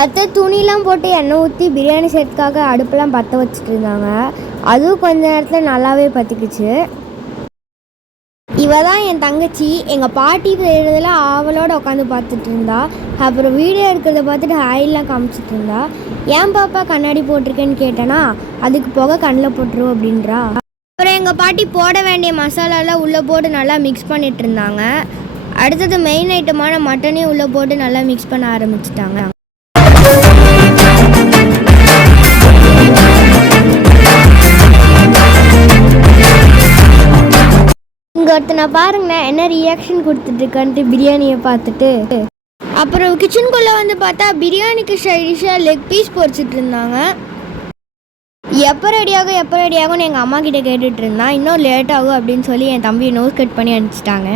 அத்தை துணிலாம் போட்டு எண்ணெய் ஊற்றி பிரியாணி செய்யறதுக்காக அடுப்பெல்லாம் பற்ற வச்சுட்டு இருந்தாங்க. அதுவும் கொஞ்ச நேரத்தில் நல்லாவே பற்றிக்குச்சு. இவ தான் என் தங்கச்சி. எங்கள் பாட்டி செய்கிறதுல ஆவலோடு உட்காந்து பார்த்துட்டு இருந்தா. அப்புறம் வீடியோ எடுக்கிறத பார்த்துட்டு ஹாயெல்லாம் காமிச்சிட்டு இருந்தா. ஏன் பாப்பா கண்ணாடி போட்டிருக்கேன்னு கேட்டேன்னா, அதுக்கு புகை கண்ணில் போட்டுரும் அப்படின்றா. அப்புறம் எங்கள் பாட்டி போட வேண்டிய மசாலாலாம் உள்ளே போட்டு நல்லா மிக்ஸ் பண்ணிட்டு இருந்தாங்க. அடுத்தது மெயின் ஐட்டமான மட்டனையும் உள்ளே போட்டு நல்லா மிக்ஸ் பண்ண ஆரம்பிச்சிட்டாங்க. இங்கே ஒருத்தனை பாருங்கண்ணா என்ன ரியாக்ஷன் கொடுத்துட்ருக்கான்ட்டு பிரியாணியை பார்த்துட்டு. அப்புறம் கிச்சனுக்குள்ளே வந்து பார்த்தா பிரியாணிக்கு சைடிஷாக லெக் பீஸ் பொரிச்சிட்டு இருந்தாங்க. எப்போ ரெடியாகும்னு எங்கள் அம்மா கிட்டே கேட்டுட்டு இருந்தான். இன்னும் லேட் ஆகும் அப்படின்னு சொல்லி என் தம்பியை நோஸ் கட் பண்ணி அனுப்பிச்சிட்டாங்க.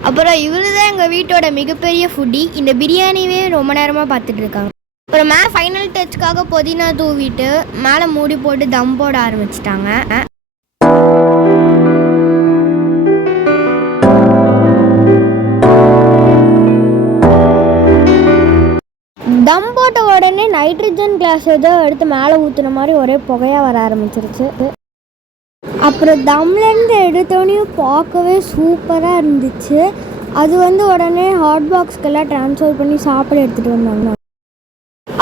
அப்புறம் இவரு தான் எங்கள் வீட்டோட மிகப்பெரிய ஃபுட்டி. இந்த பிரியாணியே ரொம்ப நேரமாக பார்த்துட்டு இருக்காங்க. அப்புறம் மேலே ஃபைனல் டச்சுக்காக புதினா தூவிட்டு மேலே மூடி போட்டு தம் போட ஆரம்பிச்சிட்டாங்க. தம் போட்ட உடனே நைட்ரஜன் கிளாஸ் ஏதோ எடுத்து மேலே ஊற்றுன மாதிரி ஒரே புகையாக வர ஆரம்பிச்சிருச்சு. அப்புறம் தம்லேருந்து எடுத்தோடனையும் பார்க்கவே சூப்பராக இருந்துச்சு. அது உடனே ஹாட் பாக்ஸ்க்கெல்லாம் ட்ரான்ஸ்ஃபர் பண்ணி சாப்பிட எடுத்துகிட்டு வந்தாங்க.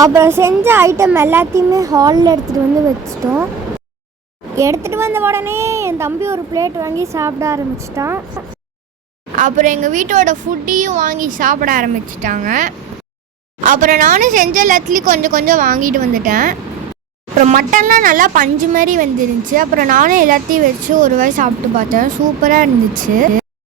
அப்புறம் செஞ்ச ஐட்டம் எல்லாத்தையுமே ஹாலில் எடுத்துகிட்டு வச்சிட்டோம். எடுத்துகிட்டு வந்த உடனே என் தம்பி ஒரு பிளேட் வாங்கி சாப்பிட ஆரம்பிச்சிட்டான். அப்புறம் எங்கள் வீட்டோட ஃபுட்டையும் வாங்கி சாப்பிட ஆரம்பிச்சிட்டாங்க. அப்புறம் நானும் செஞ்ச எல்லாத்துலேயும் கொஞ்சம் கொஞ்சம் வாங்கிட்டு வந்துட்டேன். அப்புறம் மட்டன்லாம் நல்லா பஞ்சு மாதிரி வந்துருந்துச்சு. அப்புறம் நானும் எல்லாத்தையும் வச்சு ஒரு வாய் சாப்பிட்டு பார்த்தேன். சூப்பராக இருந்துச்சு.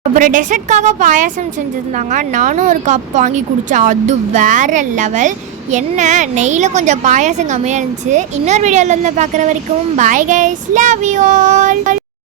அப்புறம் டெசர்ட்காக பாயாசம் செஞ்சுருந்தாங்க. நானும் ஒரு கப் வாங்கி குடித்தேன். அது வேறு லெவல். என்ன நெய்யில் கொஞ்சம் பாயாசம் கம்மியாக இருந்துச்சு. இன்னொரு வீடியோவில் பார்க்குற வரைக்கும் bye guys, love you all.